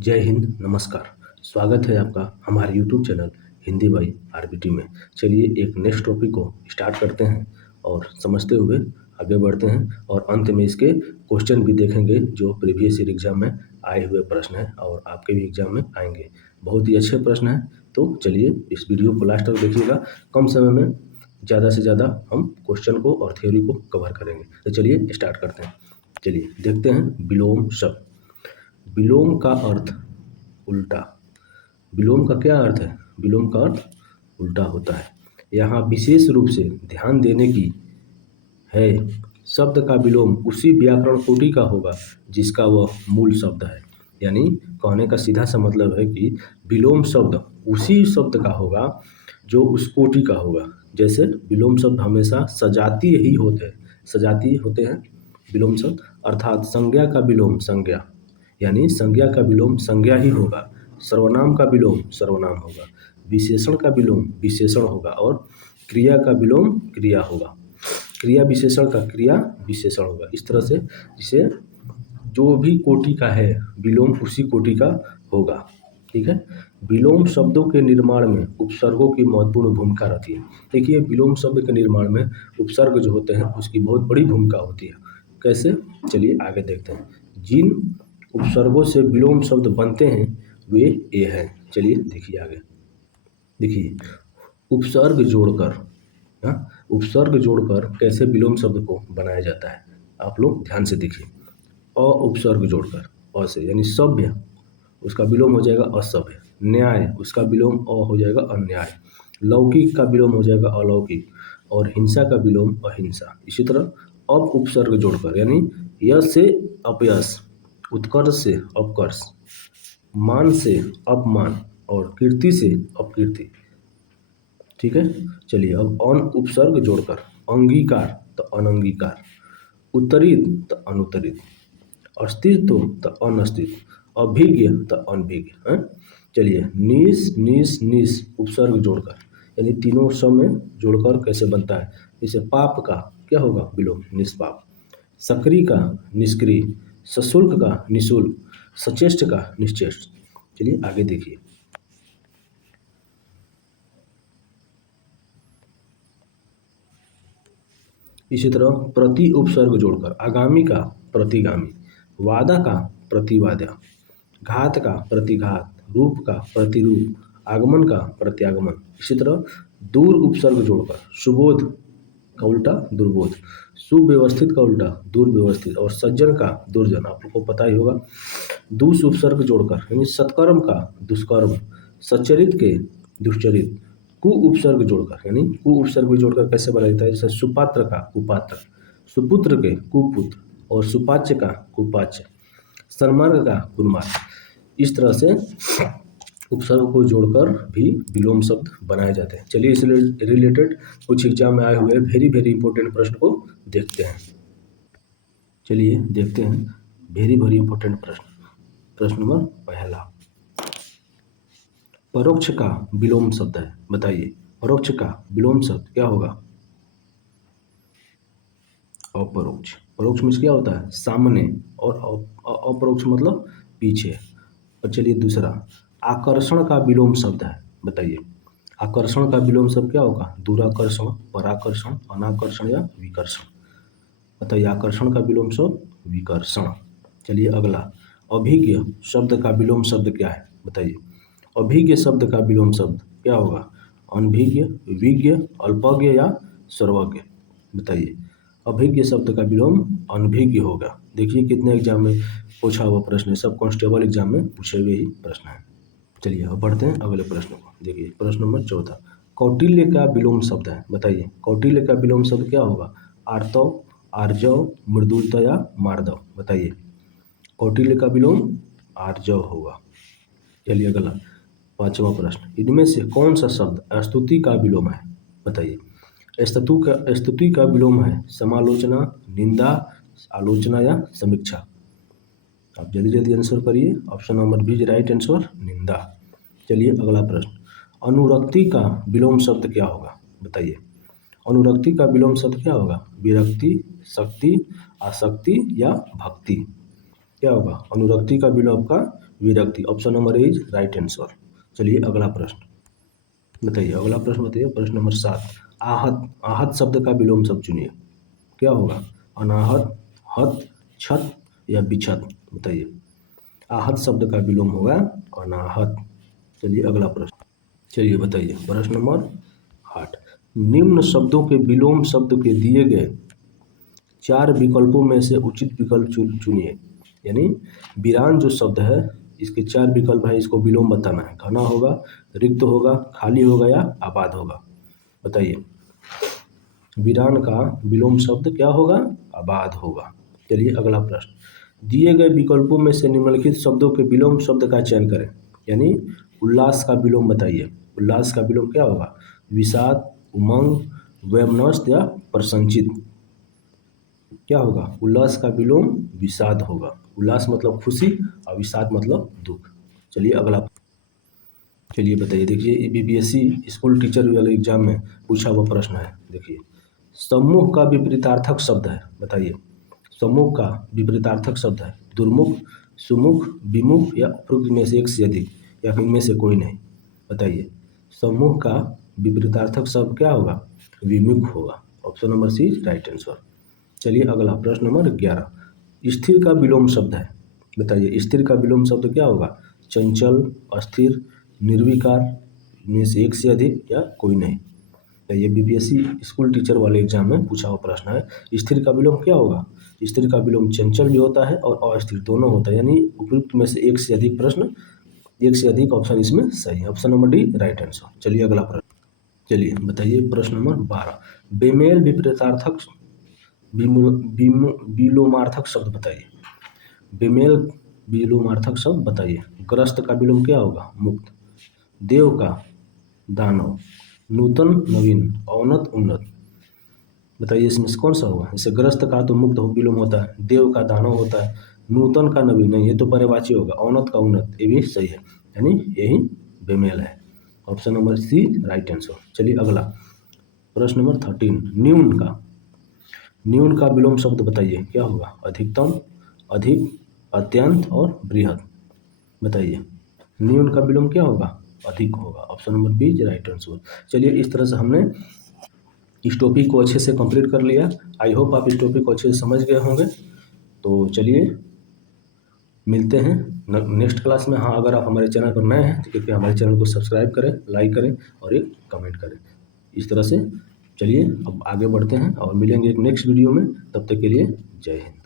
जय हिंद, नमस्कार। स्वागत है आपका हमारे YouTube channel Hindi by RBT में। चलिए एक नेक्स्ट टॉपिक को स्टार्ट करते हैं और समझते हुए आगे बढ़ते हैं और अंत में इसके क्वेश्चन भी देखेंगे जो प्रीवियस ईयर एग्जाम में आए हुए प्रश्न हैं और आपके भी एग्जाम में आएंगे। बहुत ही अच्छे प्रश्न हैं, तो चलिए इस वीडियो को लास्ट तक देखिएगा। कम समय में ज़्यादा से ज़्यादा हम क्वेश्चन को और थ्योरी को कवर करेंगे। तो चलिए स्टार्ट करते हैं। चलिए देखते हैं विलोम शब्द। विलोम का अर्थ उल्टा। विलोम का क्या अर्थ है? विलोम का अर्थ उल्टा होता है। यहाँ विशेष रूप से ध्यान देने की है, शब्द का विलोम उसी व्याकरण कोटि का होगा जिसका वह मूल शब्द है। यानी कहने का सीधा सा मतलब है कि विलोम शब्द उसी शब्द का होगा जो उस कोटि का होगा। जैसे विलोम शब्द हमेशा सजातीय ही होते हैं, सजातीय होते हैं विलोम शब्द, अर्थात संज्ञा का विलोम संज्ञा, यानी संज्ञा का विलोम संज्ञा ही होगा। सर्वनाम का विलोम सर्वनाम होगा, विशेषण का विलोम विशेषण होगा और क्रिया का विलोम क्रिया होगा। क्रिया विशेषण का क्रिया विशेषण होगा। इस तरह से जिसे जो भी कोटि का है विलोम उसी कोटि का होगा। ठीक है। विलोम शब्दों के निर्माण में उपसर्गों की महत्वपूर्ण भूमिका रहती है। देखिए विलोम शब्द के निर्माण में उपसर्ग जो होते हैं उसकी बहुत बड़ी भूमिका होती है। कैसे? चलिए आगे देखते हैं। जिन उपसर्गों से विलोम शब्द बनते हैं वे ये हैं। चलिए देखिए आगे। देखिए उपसर्ग जोड़कर, उपसर्ग जोड़कर कैसे विलोम शब्द को बनाया जाता है, आप लोग ध्यान से देखिए। अ उपसर्ग जोड़कर, अ से यानी सभ्य, उसका विलोम हो जाएगा असभ्य। न्याय, उसका विलोम अ हो जाएगा अन्याय। लौकिक का विलोम हो जाएगा अलौकिक और हिंसा का विलोम अहिंसा। इसी तरह अप उपसर्ग जोड़कर यानी यश से अपयश, उत्कर्ष से अपकर्ष, मान से अपमान और कीर्ति से अपकीर्ति। ठीक है। चलिए अब अन उपसर्ग जोड़कर अंगीकार तो अनंगीकार, उत्तरित तो अनुत्तरित, अस्तित्व तो अनस्तित्व, अभिज्ञ तो अनभिज्ञ। चलिए निस निस निस उपसर्ग जोड़कर यानी तीनों सब में जोड़कर कैसे बनता है। जैसे पाप का क्या होगा विलोम निष्पाप, सक्रिय का निष्क्रिय, सशुल्क का निःशुल्क, सचेष्ट का निश्चेष्ट। चलिए आगे देखिए। इसी तरह प्रति उपसर्ग जोड़कर आगामी का प्रतिगामी, वादा का प्रतिवादा, घात का प्रतिघात, रूप का प्रतिरूप, आगमन का प्रत्यागमन। इसी तरह दूर उपसर्ग जोड़कर सुबोध का उल्टा दुर्बोध, सुव्यवस्थित का उल्टा दुर्व्यवस्थित और सज्जन का दुर्जन, आप लोग को पता ही होगा। दूस उपसर्ग जोड़कर यानी सत्कर्म का दुष्कर्म, सच्चरित के दुष्चरित, कु उपसर्ग जोड़कर यानी कु उपसर्ग भी जोड़कर कैसे बनाया जाता है। जैसे सुपात्र का कुपात्र, सुपुत्र के कुपुत्र और सुपाच्य का कुपाच्य, सन्मार्ग का कुन्मार्ग। इस तरह से उपसर्ग को जोड़कर भी विलोम शब्द बनाए जाते हैं। चलिए इससे रिलेटेड कुछ एग्जाम में आए हुए वेरी वेरी इंपॉर्टेंट प्रश्न को देखते हैं। चलिए देखते हैं वेरी वेरी इंपॉर्टेंट प्रश्न। प्रश्न नंबर पहला, परोक्ष का विलोम शब्द है, बताइए परोक्ष का विलोम शब्द क्या होगा। अपरोक्ष, परोक्ष में क्या होता है सामने और अपरोक्ष मतलब पीछे। और चलिए दूसरा, आकर्षण का विलोम शब्द है, बताइए आकर्षण का विलोम शब्द क्या होगा। दुराकर्षण, पराकर्षण, अनाकर्षण या विकर्षण। बताइए आकर्षण का विलोम शब्द विकर्षण। चलिए अगला, अभिज्ञ शब्द का विलोम शब्द क्या है, बताइए अभिज्ञ शब्द का विलोम शब्द क्या होगा। अनभिज्ञ, विज्ञ, अल्पज्ञ या सर्वज्ञ। बताइए अभिज्ञ शब्द का विलोम अनभिज्ञ होगा। देखिए कितने एग्जाम में पूछा हुआ प्रश्न है, सब कांस्टेबल एग्जाम में पूछे हुए ही प्रश्न है। चलिए अब बढ़ते हैं अगले प्रश्न को। देखिए प्रश्न नंबर 14, कौटिल्य का विलोम शब्द है, बताइए कौटिल्य का विलोम शब्द क्या होगा। आर्तव, आर्जव, मृदुलता या मार्दव। बताइए कौटिल्य का विलोम आर्जव होगा। चलिए अगला पांचवा प्रश्न, इनमें से कौन सा शब्द स्तुति का विलोम है, बताइए स्तुति का विलोम है समालोचना, निंदा, आलोचना या समीक्षा। आप जल्दी जल्दी आंसर करिए। Option number B right answer निंदा। चलिए अगला प्रश्न, अनुरक्ति का विलोम शब्द क्या होगा, बताइए अनुरक्ति का विलोम शब्द क्या होगा। विरक्ति, शक्ति, आसक्ति या भक्ति। क्या होगा अनुरक्ति का विलोम का विरक्ति। Option number A is right answer. चलिए अगला प्रश्न बताइए, अगला प्रश्न बताइए, प्रश्न नंबर 7। आहत, आहत शब्द का विलोम शब्द चुनिए। क्या होगा? अनाहत, हत, छत या बिछत? बताइए। आहत शब्द का विलोम होगा अनाहत। चलिए अगला प्रश्न, चलिए बताइए, प्रश्न नंबर 8। निम्न शब्दों के विलोम शब्द के दिए गए 4 विकल्पों में से उचित विकल्प चुनिए। यानी वीरान जो शब्द है इसके 4 विकल्प है, इसको विलोम बताना है। घना होगा, रिक्त होगा, खाली होगा या आबाद होगा? बताइए। वीरान का विलोम शब्द क्या होगा? आबाद होगा। चलिए अगला प्रश्न। दिए गए विकल्पों में से निम्नलिखित शब्दों के विलोम शब्द का चयन करें। यानी उल्लास का विलोम बताइए। उल्लास का विलोम क्या होगा? विषाद, उमंग, वैमनस्य या प्रसन्नचित? क्या होगा? उल्लास का विलोम विषाद होगा। उल्लास मतलब खुशी और विषाद मतलब दुख। चलिए अगला, चलिए बताइए। देखिए बीपीएससी स्कूल टीचर वाले एग्जाम में पूछा हुआ प्रश्न है। देखिए, सम्मूह का विपरीतार्थक शब्द है। बताइए। समूह का विपरीतार्थक शब्द है दुर्मुख, सुमुख, विमुख या उपरोक्त में से एक से अधिक या इनमें से कोई नहीं? बताइए। समूह का विपरीतार्थक शब्द क्या होगा? विमुख होगा। Option number C right answer. चलिए अगला, प्रश्न नंबर 11। स्थिर का विलोम शब्द है। बताइए। स्थिर का विलोम शब्द क्या होगा? चंचल, अस्थिर, निर्विकार में से एक से अधिक या कोई नहीं? ये बीपीएससी स्कूल टीचर वाले एग्जाम में पूछा हुआ प्रश्न है। स्थिर का विलोम क्या होगा? स्थिर का विलोम चंचल भी होता है और अस्थिर दोनों होता है। यानी उपयुक्त में से एक से अधिक प्रश्न, एक से अधिक ऑप्शन इसमें सही है। Option number D right answer. चलिए अगला प्रश्न, चलिए बताइए, प्रश्न नंबर 12। बेमेल विपरीतार्थक विलोमार्थक शब्द बताइए। बेमेल विलोमार्थक शब्द बताइए। ग्रस्त का विलोम क्या होगा? मुक्त। देव का दानव, नूतन नवीन, अवनत उन्नत? बताइए इसमें से कौन सा होगा? जैसे ग्रस्त का तो मुक्त विलोम होता है, देव का दानव होता है, नूतन का नवीन नहीं, ये तो पर्यायवाची होगा, अवनत का उन्नत ये भी सही है। यानी यही बेमेल है। Option number C right answer. चलिए अगला, प्रश्न नंबर 13। न्यून का, न्यून का विलोम शब्द बताइए। क्या होगा? अधिकतम, अधिक, अत्यंत और बृहद? बताइए। न्यून का विलोम क्या होगा? अधिक होगा। Option number B right answer. चलिए इस तरह से हमने इस टॉपिक को अच्छे से कंप्लीट कर लिया। आई होप आप इस टॉपिक को अच्छे से समझ गए होंगे। तो चलिए मिलते हैं नेक्स्ट क्लास में। हाँ, अगर आप हमारे चैनल पर नए हैं तो कृपया हमारे चैनल को सब्सक्राइब करें, लाइक करें और एक कमेंट करें। इस तरह से चलिए अब आगे बढ़ते हैं और मिलेंगे एक नेक्स्ट वीडियो में। तब तक के लिए जय हिंद।